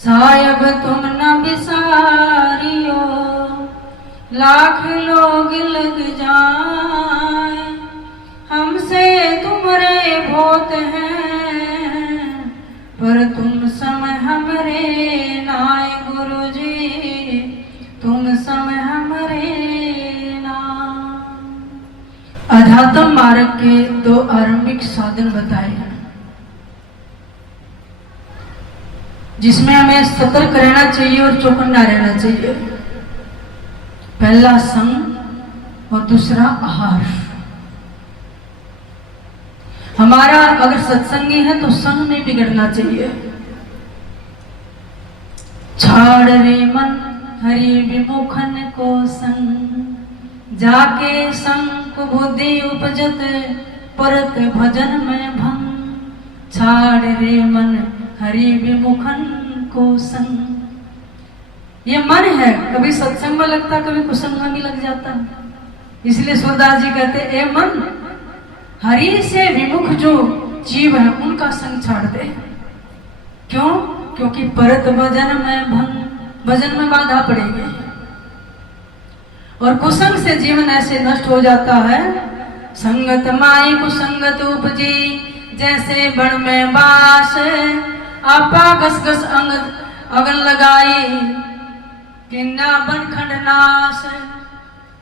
सायब तुम न बिसारियो, लाख लोग लग जाए, हमसे तुमरे बहुत हैं, पर तुम समय हमरे नाय गुरुजी, तुम समय हमरे नाय। अध्यात्म मार्ग के दो आरंभिक साधन बताए हैं, जिसमें हमें सतर्क रहना चाहिए और चौकन्ना रहना चाहिए। पहला संग और दूसरा आहार। हमारा अगर सत्संगी है तो संग में बिगड़ना चाहिए। छाड़ रे मन हरि विमुखन को संग, जाके संग बुद्धि उपजत परत भजन में भंग। छाड़ रे मन हरि विमुखन को संग। ये मन है, कभी सत्संग में लगता, कभी कुसंग में भी लग जाता। इसलिए सूरदास जी कहते ए मन, हरि से विमुख जो जीव है उनका संग छाड़ दे। क्यों? क्योंकि परत भजन में भंग, भजन में बाधा पड़ेगी। और कुसंग से जीवन ऐसे नष्ट हो जाता है। संगत माई कुसंगत उपजी, जैसे बन में बास, आपा घस घस अगन लगाई, किन्ना बन खंड नाश।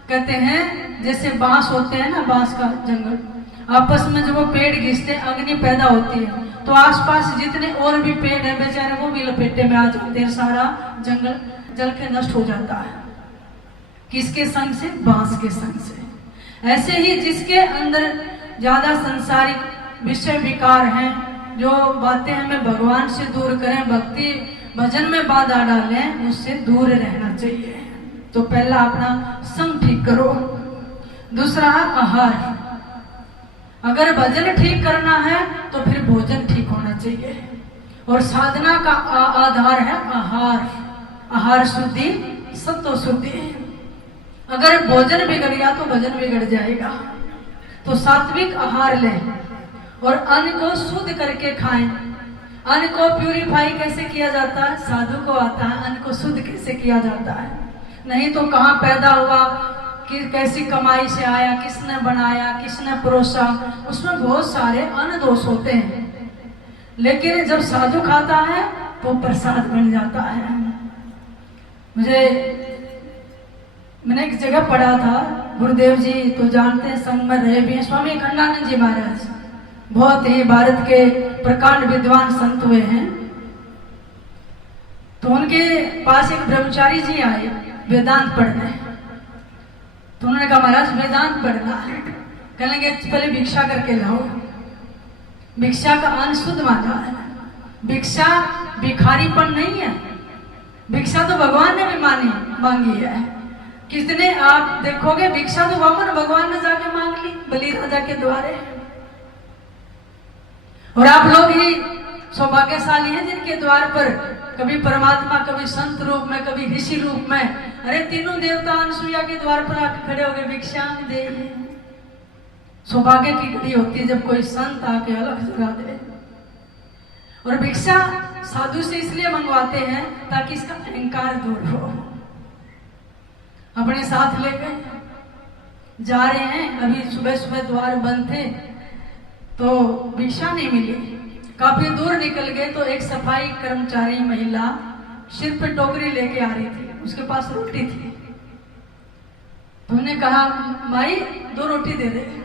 कहते हैं जैसे बांस होते हैं ना, बांस का जंगल, आपस में जब वो पेड़ घिसते अग्नि पैदा होती है, तो आसपास जितने और भी पेड़ हैं बेचारे वो भी लपेटे में आ जाते हैं, सारा जंगल जल के नष्ट हो जाता है। किसके संग से? बांस के संग से। ऐसे ही जिसके अंदर ज्यादा संसारिक विषय विकार हैं, जो बातें हमें भगवान से दूर करें, भक्ति भजन में बाधा डालें, उससे दूर रहना चाहिए। तो पहला अपना संग ठीक करो। दूसरा आहार। अगर भजन ठीक करना है तो फिर भोजन ठीक होना चाहिए। और साधना का आधार है आहार। आहार शुद्धि, सत्व शुद्धि। अगर भोजन बिगड़ गया तो भजन बिगड़ जाएगा। तो सात्विक आहार लें और अन्न को शुद्ध करके खाएं। अन्न को प्यूरिफाई कैसे किया जाता है? साधु को आता है अन्न को शुद्ध कैसे किया जाता है। नहीं तो कहाँ पैदा हुआ, कि कैसी कमाई से आया, किसने बनाया, किसने परोसा, उसमें बहुत सारे अन्न दोष होते हैं। लेकिन जब साधु खाता है तो प्रसाद बन जाता है। मैंने एक जगह पढ़ा था, गुरुदेव जी तो जानते हैं, संग में रहे भी हैं, स्वामी अखंडानंद जी महाराज, बहुत ही भारत के प्रकांड विद्वान संत हुए हैं। तो उनके पास एक ब्रह्मचारी जी आए वेदांत पढ़ने। तो उन्होंने कहा महाराज वेदांत पढ़ना है। कहने लगे पहले भिक्षा करके लाओ। भिक्षा का अन्न शुद्ध माना है। भिक्षा भिखारीपन नहीं है। भिक्षा तो भगवान ने भी मांगी है। कितने आप देखोगे भिक्षा तो वामन भगवान ने जाके मांग ली बलि राजा के द्वारे। और आप लोग ही सौभाग्यशाली हैं जिनके द्वार पर कभी परमात्मा, कभी संत रूप में, कभी ऋषि रूप में, अरे तीनों देवता अनसुईया के द्वार पर आके खड़े हो गए, भिक्षा दे। सौभाग्य की घड़ी होती है जब कोई संत आके अलग जगा दे। और भिक्षा साधु से इसलिए मंगवाते हैं ताकि इसका अहंकार दूर हो। अपने साथ लेकर जा रहे हैं, अभी सुबह सुबह द्वार बंद थे तो भिक्षा नहीं मिली। काफी दूर निकल गए तो एक सफाई कर्मचारी महिला सिर पे टोकरी लेके आ रही थी, उसके पास रोटी थी। तो उन्होंने कहा माई 2 रोटी दे दे।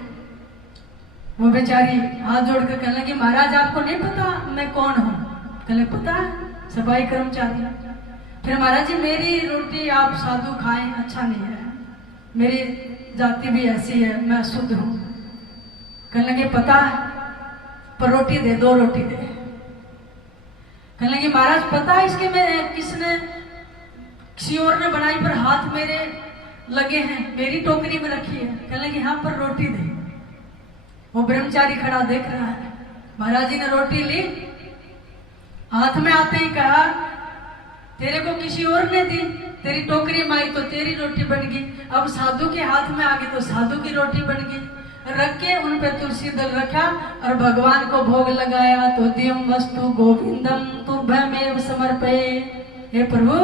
वो बेचारी हाथ जोड़कर कहने लगी महाराज आपको नहीं पता मैं कौन हूँ? कहने पता है, सफाई कर्मचारी। फिर महाराज जी मेरी रोटी आप साधु खाएं अच्छा नहीं है, मेरी जाति भी ऐसी है, मैं शुद्ध हूँ। कहने लगे पता है, पर रोटी दे, 2 रोटी दे। कहने लगे महाराज पता है इसके में किसने, किसी और ने बनाई पर हाथ मेरे लगे हैं, मेरी टोकरी में रखी है। कहने लगे हाँ पर रोटी दे। वो ब्रह्मचारी खड़ा देख रहा है। महाराज जी ने रोटी ली, हाथ में आते ही कहा तेरे को किसी और ने दी, तेरी टोकरी में आई तो तेरी रोटी बन गई, अब साधु के हाथ में आ गई तो साधु की रोटी बन गई। रख के उन पे तुलसी दल रखा और भगवान को भोग लगाया। तो दियम वस्तु गोविंदम तुभ्यमेव समर्पये। हे प्रभु,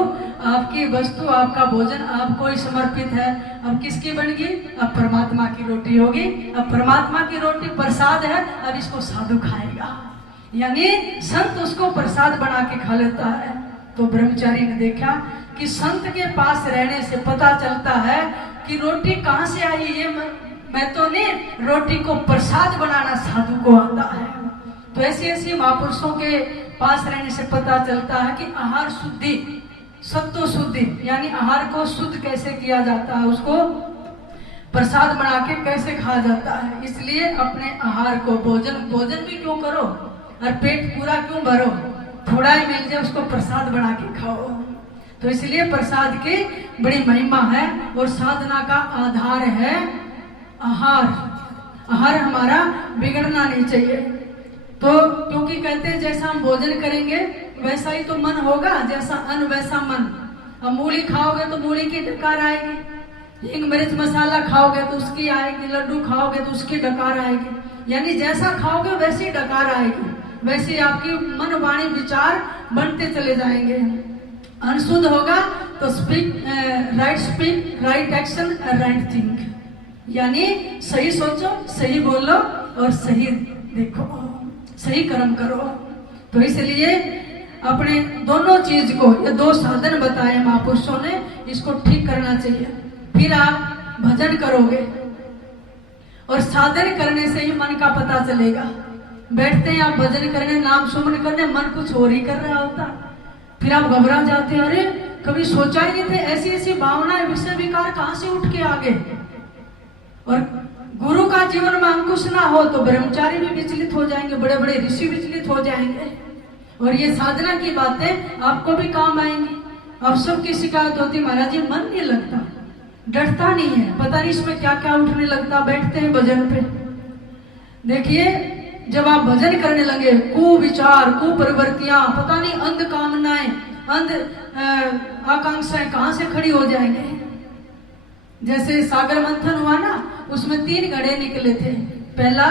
आपकी वस्तु, आपका भोजन आपको ही समर्पित है। अब किसकी बन गई? अब परमात्मा की रोटी होगी। अब परमात्मा की रोटी प्रसाद है, अब इसको साधु खाएगा, यानी संत उसको प्रसाद बना के खा लेता है। तो ब्रह्मचारी ने देखा कि संत के पास रहने से पता चलता है कि रोटी कहाँ से आई। ये मैं तो नहीं, रोटी को प्रसाद बनाना साधु को आता है। तो ऐसी ऐसी महापुरुषों के पास रहने से पता चलता है कि आहार शुद्धि, सत्व शुद्धि, यानी आहार को शुद्ध कैसे किया जाता है, उसको प्रसाद बना के कैसे खाया जाता है। इसलिए अपने आहार को, भोजन भी क्यों करो और पेट पूरा क्यों भरो, थोड़ा ही मिल जाए उसको प्रसाद बना के खाओ। तो इसलिए प्रसाद की बड़ी महिमा है और साधना का आधार है आहार। आहार हमारा बिगड़ना नहीं चाहिए। तो क्योंकि कहते हैं जैसा हम भोजन करेंगे वैसा ही तो मन होगा, जैसा अन्न वैसा मन। अब मूली खाओगे तो मूली की डकार आएगी, हींग मिर्च मसाला खाओगे तो उसकी आएगी, लड्डू खाओगे तो उसकी डकार आएगी। यानी जैसा खाओगे वैसी डकार आएगी, वैसे आपकी मन वाणी विचार बनते चले जाएंगे। अनशुद्ध होगा तो speak right action right think, यानी सही सोचो, सही बोलो और सही देखो, सही कर्म करो। तो इसलिए अपने दोनों चीज को, ये दो साधन बताए महापुरुषों ने, इसको ठीक करना चाहिए। फिर आप भजन करोगे और साधन करने से ही मन का पता चलेगा। बैठते हैं आप भजन करने, नाम सुमन करने, मन कुछ और ही कर रहा होता, फिर आप घबरा जाते हैं, अरे कभी सोचा ही नहीं थे, ऐसी ऐसी भावनाएं, विषय विकार कहां से उठ के आ गए। और गुरु का जीवन में अंकुश ना हो तो ब्रह्मचारी भी विचलित हो जाएंगे, बड़े बड़े ऋषि विचलित हो जाएंगे। और ये साधना की बातें आपको भी काम आएंगी। अब सबकी शिकायत होती, महाराज जी मन नहीं लगता, डरता नहीं है, पता नहीं इसमें क्या क्या उठने लगता। बैठते हैं भजन पे, देखिए जब आप भजन करने लगे, कुविचार, कुप्रवृत्तियां, पता नहीं अंध कामनाएं, अंध आकांक्षाएं कहां से खड़ी हो जाएंगे। जैसे सागर मंथन हुआ ना, उसमें 3 घड़े निकले थे। पहला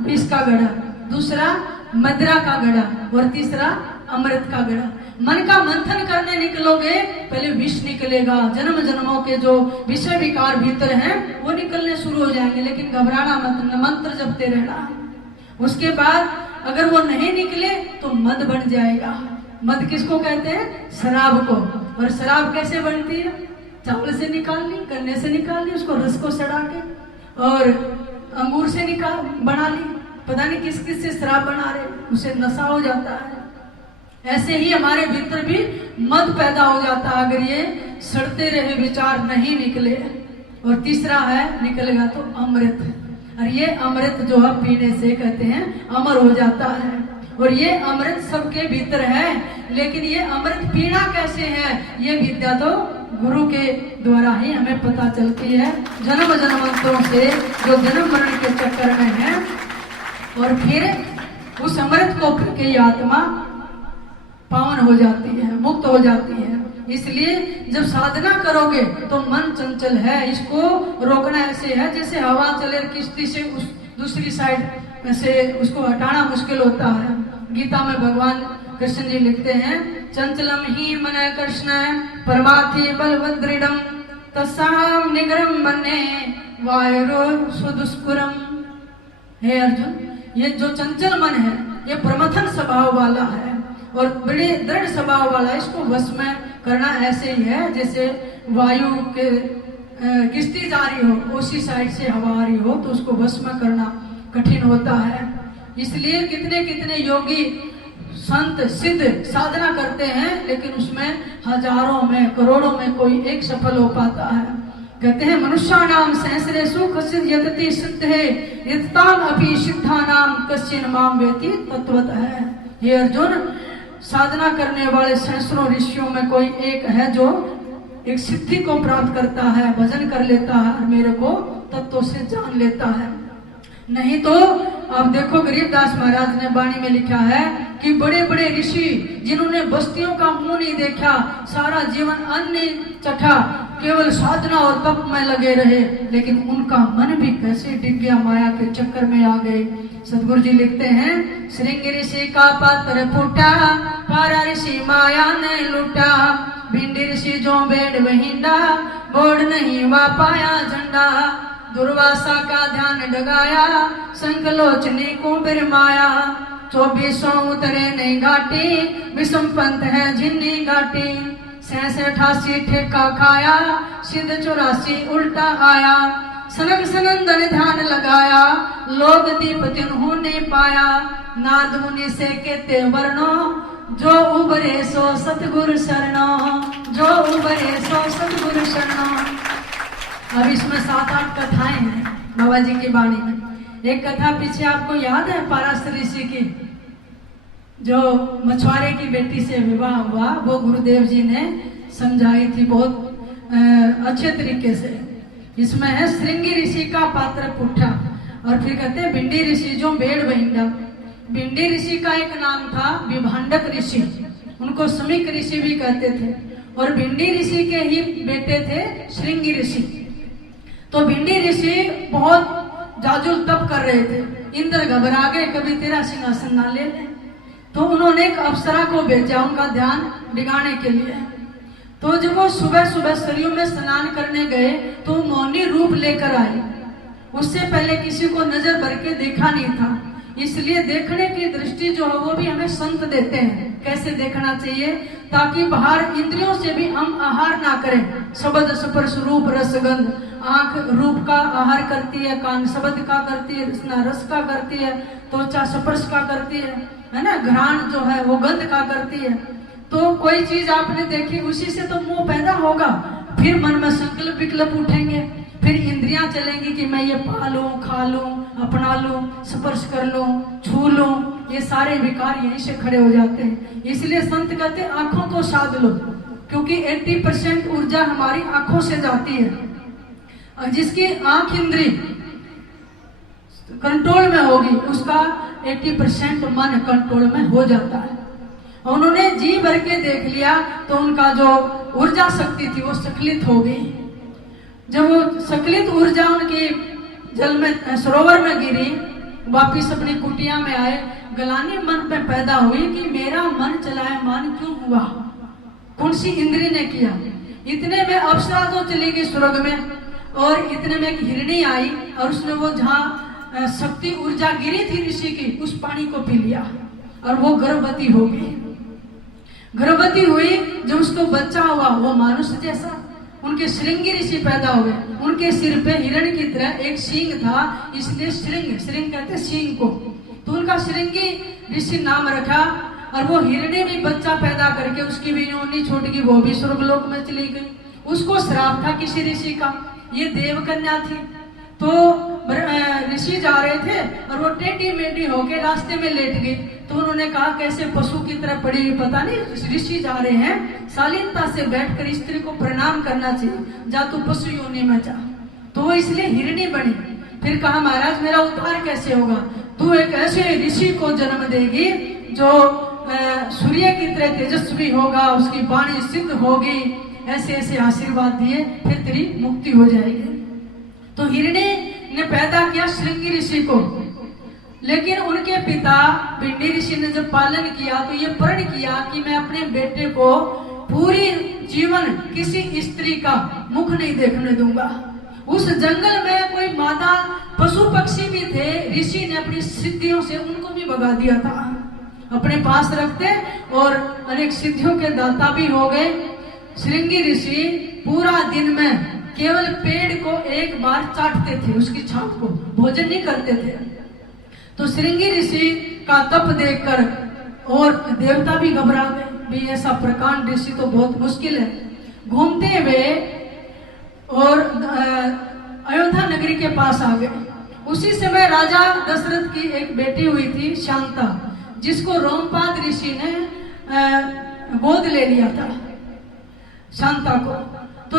विष का घड़ा, दूसरा मदिरा का घड़ा और तीसरा अमृत का घड़ा। मन का मंथन करने निकलोगे, पहले विष निकलेगा, जन्म जन्मों के जो विषय विकार भीतर हैं वो निकलने शुरू हो जाएंगे। लेकिन घबराना मत, मंत्र जपते रहना। उसके बाद अगर वो नहीं निकले तो मद बन जाएगा। मद किसको कहते हैं? शराब को। और शराब कैसे बनती है? चावल से निकाल ली, गन्ने से निकाल ली, उसको रस को सड़ा के, और अंगूर से बना ली, पता नहीं किस किस से शराब बना रहे, उसे नशा हो जाता है। ऐसे ही हमारे भीतर भी मद पैदा हो जाता है अगर ये सड़ते रहे विचार नहीं निकले। और तीसरा है, निकलेगा तो अमृत। और ये अमृत जो है पीने से कहते हैं अमर हो जाता है। और ये अमृत सबके भीतर है, लेकिन ये अमृत पीना कैसे है, ये विद्या तो गुरु के द्वारा ही हमें पता चलती है, जन्म जन्मांतरों से जो जन्म मरण के चक्कर में है। और फिर उस अमृत को पी के आत्मा पावन हो जाती है, मुक्त हो जाती है। इसलिए जब साधना करोगे तो मन चंचल है, इसको रोकना ऐसे है जैसे हवा चले किश्ती से उस दूसरी साइड से उसको हटाना मुश्किल होता है। गीता में भगवान कृष्ण जी लिखते हैं, चंचलम ही मन कृष्ण परमार्थी बलवदृढ़म तस्साम निग्रम मन्ये वायुरो सुदुष्कुरम। हे अर्जुन, ये जो चंचल मन है ये प्रमथन स्वभाव वाला है और बड़े दृढ़ स्वभाव वाला है। इसको वश में करना ऐसे ही है जैसे वायु के किश्ती जा रही हो, उसी साइड से हवा आ रही हो, तो उसको वश में करना कठिन होता है। इसलिए कितने कितने योगी संत सिद्ध साधना करते हैं, लेकिन उसमें हजारों में करोड़ों में कोई एक सफल हो पाता है। कहते हैं मनुष्याणाम सहस्रेषु कश्चित् यतति सिद्धे यतताम अपि सिद्धानाम कश्चिन् माम वेति तत्वतः। हे अर्जुन, साधना करने वाले सहस्रों ऋषियों में कोई एक है जो एक सिद्धि को प्राप्त करता है, भजन कर लेता है और मेरे को तत्व से जान लेता है। नहीं तो आप देखो गरीबदास महाराज ने वाणी में लिखा है, कि बड़े बड़े ऋषि जिन्होंने बस्तियों का मुंह नहीं देखा, सारा जीवन अन्न चखा, केवल साधना और तप में लगे रहे, लेकिन उनका मन भी कैसे डिग गया, माया के चक्कर में आ गए। सदगुरु जी लिखते हैं, श्रृंग ऋषि का पात्र फूटा, पारा ऋषि माया ने लूटा, भिंडी ऋषि जो बेड़ वहिंडा, बोर्ड नहीं वा पाया झंडा, दुर्वासा का ध्यान डगाया, संकलोचने को बिरमाया, 2400 उतरे नहीं घाटी, विषम पंथ है जिन्नी घाटी, 88 ठेका खाया, सिद्ध 84 उल्टा आया, सनक सनंदन ध्यान लगाया, लोग दीप तिन्होंने पाया, नारद मुनि से कहते वर्णो, जो उबरे सो सतगुरु शरणो, जो उबरे सो सतगुरु शरणो। अब इसमें 7-8 कथाएं हैं बाबा जी की वाणी में। एक कथा पीछे आपको याद है, पाराशर ऋषि की, जो मछुआरे की बेटी से विवाह हुआ, वो गुरुदेव जी ने समझाई थी बहुत अच्छे तरीके से। इसमें है श्रृंगी ऋषि का पात्र पुट्ठा, और फिर कहते हैं भिंडी ऋषि जो बेड़ बहिंडा। भिंडी ऋषि का एक नाम था विभांडक ऋषि, उनको समीक ऋषि भी कहते थे, और भिंडी ऋषि के ही बेटे थे श्रृंगी ऋषि। तो भिंडी ऋषि बहुत जाजुल तप कर रहे थे, इंद्र घबरा गए, कभी तेरा सिंहासन ना ले ले, तो उन्होंने एक अप्सरा को भेजा उनका ध्यान बिगाड़ने के लिए। तो जब वो सुबह सुबह सरयू में स्नान करने गए तो मौनी रूप लेकर आए, उससे पहले किसी को नजर भर के देखा नहीं था, इसलिए देखने की दृष्टि जो है वो भी हमें संत देते हैं, कैसे देखना चाहिए, ताकि बाहर इंद्रियों से भी हम आहार ना करें। शब्द स्पर्श रूप रसगंध, आंख रूप का आहार करती है, कान शब्द का करती है, रस का करती है, त्वचा स्पर्श का करती है ना, घ्राण जो है वो गंध का करती है। तो कोई चीज आपने देखी, उसी से तो मुंह पैदा होगा, फिर मन में संकल्प विकल्प उठेंगे, फिर इंद्रियां चलेंगी कि मैं ये पा लूं, खा लूं, अपना लूं, स्पर्श कर लूं, छू लूं, ये सारे विकार यहीं से खड़े हो जाते हैं। इसलिए संत कहते हैं आंखों को साध लो, क्योंकि 80% ऊर्जा हमारी आंखों से जाती है, और जिसकी आंख इंद्री कंट्रोल में होगी उसका 80% मन कंट्रोल में हो जाता है। उन्होंने जी भर के देख लिया तो उनका जो ऊर्जा शक्ति थी वो सकलित हो गई। जब वो सकलित ऊर्जा उनकी जल में सरोवर में गिरी, वापिस अपनी कुटिया में आए, गलानी मन पे पैदा हुई कि मेरा मन चलायमान क्यों हुआ, कौन सी इंद्री ने किया। इतने में अप्सरा तो चली गई स्वर्ग में, और इतने में एक हिरणी आई और उसने वो जहाँ शक्ति ऊर्जा गिरी थी ऋषि की, उस पानी को पी लिया और वो गर्भवती हो गई। गर्भवती हुई, जब उसको बच्चा हुआ वो मनुष्य जैसा, उनके श्रृंगी ऋषि पैदा हुए, उनके सिर पे हिरण की तरह एक सींग था, इसलिए श्रृंग कहते सींग को, तो उनका श्रृंगी ऋषि नाम रखा। और वो हिरणी भी बच्चा पैदा करके उसकी भी योनि छूट गई, वो भी स्वर्गलोक में चली गई। उसको श्राप था किसी ऋषि का, ये देव कन्या थी। तो ऋषि जा रहे थे और वो टेढ़ी मेढ़ी होके रास्ते में लेट गई, तो उन्होंने कहा कैसे पशु की तरह पड़ी, पता नहीं ऋषि जा रहे हैं, शालीनता से बैठकर स्त्री को प्रणाम करना चाहिए, जा तू पशु योनि में जा। तो वो इसलिए हिरणी बनी। फिर कहा महाराज मेरा उद्धार कैसे होगा, तू एक ऐसे ऋषि को जन्म देगी जो सूर्य की तरह तेजस्वी होगा, उसकी वाणी सिद्ध होगी, ऐसे ऐसे आशीर्वाद दिए, फिर तेरी मुक्ति हो जाएगी। तो हिरणी ने पैदा किया श्रृंगी ऋषि को, लेकिन उनके पिता भिंडी ऋषि ने जब पालन किया तो ये प्रण किया कि मैं अपने बेटे को पूरी जीवन किसी स्त्री का मुख नहीं देखने दूंगा। उस जंगल में कोई मादा पशु पक्षी भी थे, ऋषि ने अपनी सिद्धियों से उनको भी भगा दिया था, अपने पास रखते, और अनेक सिद्धियों के दाता भी हो गए। श्रृंगी ऋषि पूरा दिन में केवल पेड़ को एक बार चाटते थे, उसकी छाप को, भोजन नहीं करते थे। तो श्रृंगी ऋषि का तप देखकर और देवता भी घबरा गए, भी ऐसा प्रकांड ऋषि तो बहुत मुश्किल है। घूमते हुए और अयोध्या नगरी के पास आ गए। उसी समय राजा दशरथ की एक बेटी हुई थी शांता, जिसको रोमपाद ऋषि ने गोद ले लिया था शांता को। तो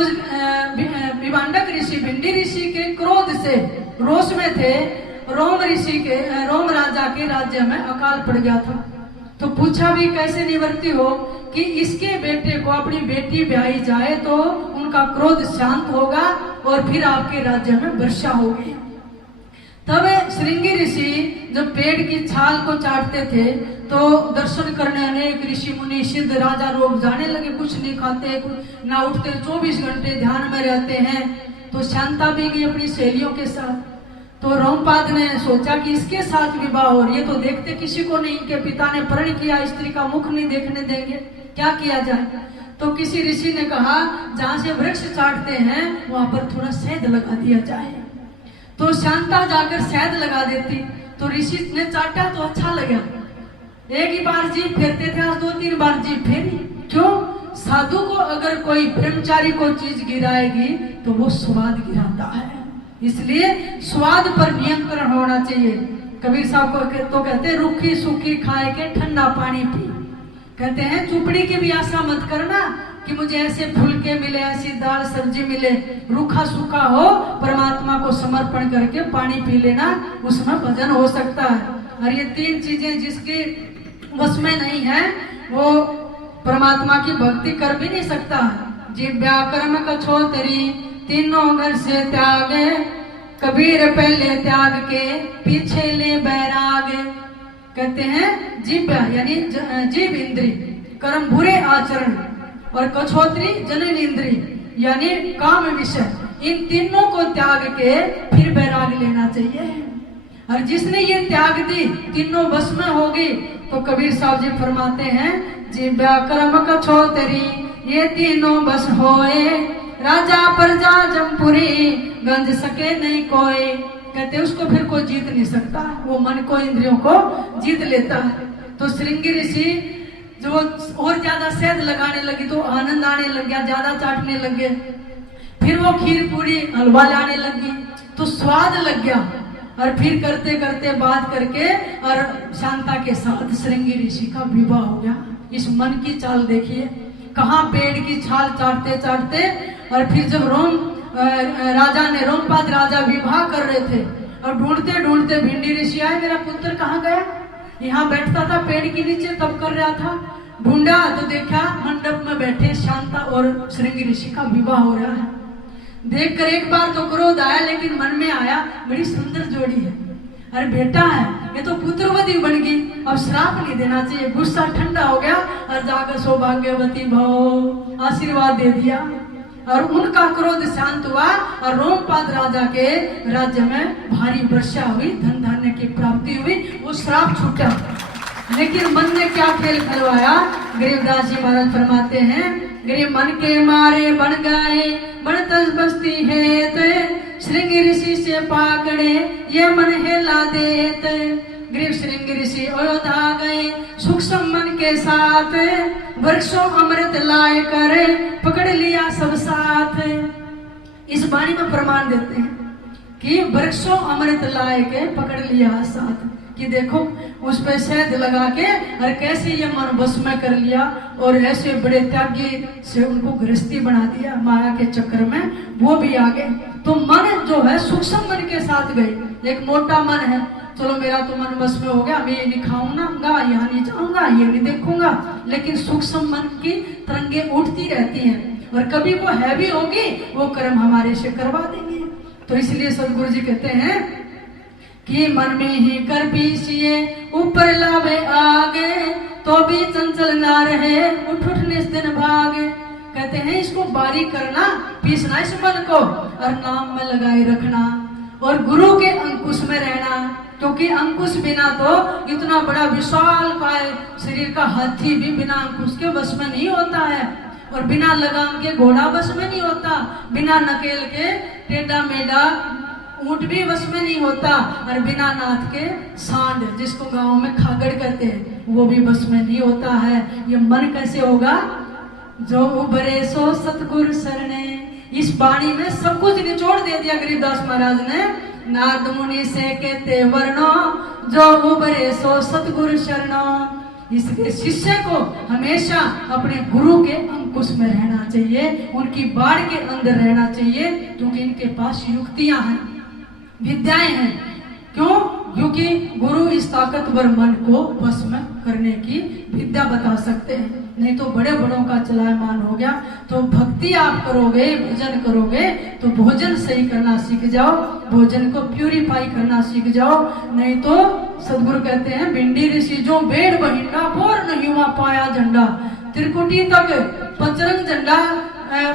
विभांडक ऋषि भिंडी ऋषि के क्रोध से रोष में थे, रोम राजा के राज्य में अकाल पड़ गया था। तो पूछा भी कैसे निवृत्ति हो कि इसके बेटे को अपनी बेटी ब्याही जाए तो उनका क्रोध शांत होगा और फिर आपके राज्य में वर्षा होगी। तब श्रृंगी ऋषि जब पेड़ की छाल को चाटते थे तो दर्शन करने अनेक ऋषि मुनि सिद्ध राजा लोग जाने लगे, कुछ नहीं खाते ना उठते, 24 घंटे ध्यान में रहते हैं। तो शांता भी गई अपनी सहेलियों के साथ। तो रोमपाद ने सोचा कि इसके साथ विवाह हो रही है तो देखते किसी को नहीं, इनके पिता ने प्रण किया, स्त्री का मुख नहीं देखने देंगे, क्या किया जाए। तो किसी ऋषि ने कहा जहां से वृक्ष चाटते हैं वहां पर थोड़ा शहद लगा दिया जाए। तो शांता जाकर शहद लगा देती। तो ऋषि ने चाटा तो अच्छा लगा, एक ही बार जीभ फेरते थे, आज 2-3 बार जीभ फेरी। क्यों? साधु को अगर कोई ब्रह्मचारी को चीज गिराएगी तो वो स्वाद गिराता है, इसलिए स्वाद पर नियंत्रण होना चाहिए। कबीर साहब को तो कहते हैं रूखी सूखी खाए के ठंडा पानी पी। कहते हैं चुपड़ी की भी आशा मत करना कि मुझे ऐसे फुलके मिले, ऐसी दाल सब्जी मिले। रूखा सूखा हो, परमात्मा को समर्पण करके पानी पी लेना, उसमें भजन हो सकता है। और ये 3 चीजें जिसकी वश में नहीं है वो परमात्मा की भक्ति कर भी नहीं सकता। जिव्या कर्म कछोतरी तीनों घर से त्यागे, कबीर पहले त्याग के पीछे ले बैराग। कहते हैं जिव्या यानी जीव इंद्री, कर्म बुरे आचरण, और कछोत्री जनन इंद्री यानी काम विषय, इन तीनों को त्याग के फिर बैराग लेना चाहिए। और जिसने ये त्याग दी तीनों बस में होगी। तो कबीर साहब जी फरमाते हैं जिव्या कर्म कछोतरी ये तीनों बस होए, राजा प्रजा जमपुरी गंज सके नहीं कोई। कहते उसको फिर कोई जीत नहीं सकता, वो मन को इंद्रियों को जीत लेता है। तो श्रृंगी ऋषि जो और ज्यादा शहद लगाने लगी तो आनंद आने लग गया, ज्यादा चाटने लगे। फिर वो खीर पूरी हलवा लाने लगी तो स्वाद लग गया। और फिर करते करते बात करके और शांता के साथ श्रृंगी ऋषि का विवाह हो गया। इस मन की चाल देखिए, कहाँ पेड़ की छाल चाटते चाटते। और फिर जब रोमपाद राजा विवाह कर रहे थे और ढूंढते ढूंढते भिंडी ऋषि आए, मेरा पुत्र कहाँ गया, यहाँ बैठता था पेड़ के नीचे तब कर रहा था। ढूंढा तो देखा मंडप में बैठे शांता और श्रृंगी ऋषि का विवाह हो रहा है। देखकर एक बार तो क्रोध आया, लेकिन मन में आया बड़ी सुंदर जोड़ी है, अरे बेटा है ये तो पुत्रवती बन गई, अब श्राप नहीं देना चाहिए। गुस्सा ठंडा हो गया और जाकर सौभाग्यवती भव आशीर्वाद दे दिया और उनका क्रोध शांत हुआ। और रोमपाद राजा के राज्य में भारी वर्षा हुई, धन धान्य की प्राप्ति हुई, वो श्राप छूटा। लेकिन मन ने क्या खेल खेलवाया, गरीबदास जी महाराज फरमाते हैं गरीब मन के मारे बन गए बनतस बस्ती है, श्रृंगी ऋषि से पाकड़े ये मन हेला देत। गरीब श्रृंगी ऋषि अयोध्या गए सूक्ष्म मन के साथ, वृक्षों अमृत लाए करे पकड़ लिया सब साथ। इस वाणी में प्रमाण देते हैं कि वृक्षों अमृत लाए के पकड़ लिया साथ, कि देखो उस पे शहद लगा के और कैसे ये मन बस में कर लिया और ऐसे बड़े त्यागी से उनको गृहस्थी बना दिया माया के चक्कर में, वो भी आ गए। तो मन जो है सूक्ष्म मन के साथ गए। एक मोटा मन है, चलो मेरा तो मन बस में हो गया, मैं ये नहीं खाऊंगा, यहाँ नहीं जाऊंगा, ये नहीं देखूंगा। लेकिन सूक्ष्म मन की तरंगे उठती रहती हैं और कभी वो हैवी होगी वो कर्म हमारे से करवा देंगे। तो इसलिए सदगुरु जी कहते हैं कि मन में ही कर पीसिए ऊपर लावे आगे, तो भी चंचल ना रहे उठ उठने दिन भागे। कहते हैं इसको बारीक करना, पीसना इस मन को और नाम में लगाए रखना और गुरु के अंकुश में रहना। क्योंकि अंकुश बिना तो इतना बड़ा विशाल काय शरीर का हाथी भी बिना अंकुश के वश में नहीं होता है, और बिना लगाम के घोड़ा वश में नहीं होता, बिना नकेल के टेढ़ा मेढ़ा ऊंट भी वश में नहीं होता, और बिना नाथ के सांड जिसको गांव में खागड़ कहते हैं वो भी वश में नहीं होता है। ये मन कैसे होगा, जो उबरे सो सतगुरु शरणे। इस वाणी में सब कुछ निचोड़ दे दिया गरीबदास महाराज ने। नारद मुनि से कहते वर्णो जो उबरे सो सतगुरु शरणो। इसलिए शिष्य को हमेशा अपने गुरु के अंकुश में रहना चाहिए, उनकी बाड़ के अंदर रहना चाहिए, क्योंकि इनके पास युक्तियां हैं, विद्याएं हैं। क्यों? क्योंकि गुरु इस ताकतवर मन को वश में करने की विद्या बता सकते हैं। नहीं तो बड़े बड़ों का चलायमान हो गया। तो भक्ति आप करोगे, भजन करोगे तो भोजन सही करना सीख जाओ, भोजन को प्यूरिफाई करना सीख जाओ। नहीं तो सदगुरु कहते हैं भिंडी ऋषि जो बेड़ बहिंडा बोर नहीं हुआ पाया झंडा। त्रिकुटी तक पचरंग झंडा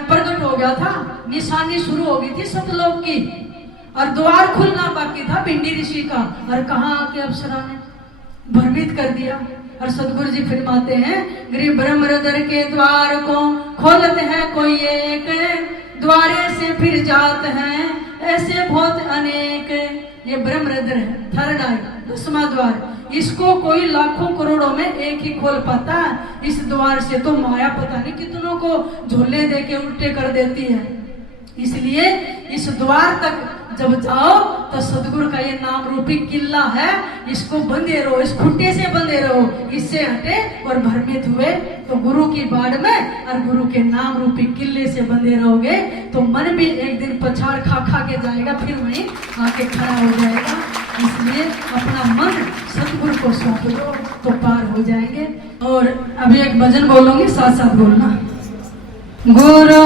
प्रकट हो गया था, निशानी शुरू हो गई थी सतलोक की, और द्वार खुलना बाकी था भिंडी ऋषि का, और कहाँ आके अप्सरा ने भ्रमित कर दिया। और सदगुरु जी फरमाते हैं गरीब ब्रह्मरदर के द्वार को खोलते हैं कोई एक, द्वारे से फिर जाते हैं ऐसे बहुत अनेक। ये ब्रह्मरदर है, थर्ड आई 10वां द्वार, इसको कोई लाखों करोड़ों में एक ही खोल पाता है। इस द्वार से तो माया पता नहीं कितनों को झोले दे के उल्टे कर देती है। इसलिए इस द्वार तक जब जाओ तो सदगुरु का ये नाम रूपी किला है, इसको बंधे रहो, इस खुट्टे से बंधे रहो। इससे हटे और भ्रमित हुए तो गुरु की बाड़ में और गुरु के नाम रूपी किले से बंधे रहोगे तो मन भी एक दिन पछाड़ खा खा के जाएगा, फिर वहीं आके खड़ा हो जाएगा। इसलिए अपना मन सदगुरु को सौंप दो तो पार हो जाएंगे। और अभी एक भजन बोलूंगी, साथ साथ बोलना। गुरु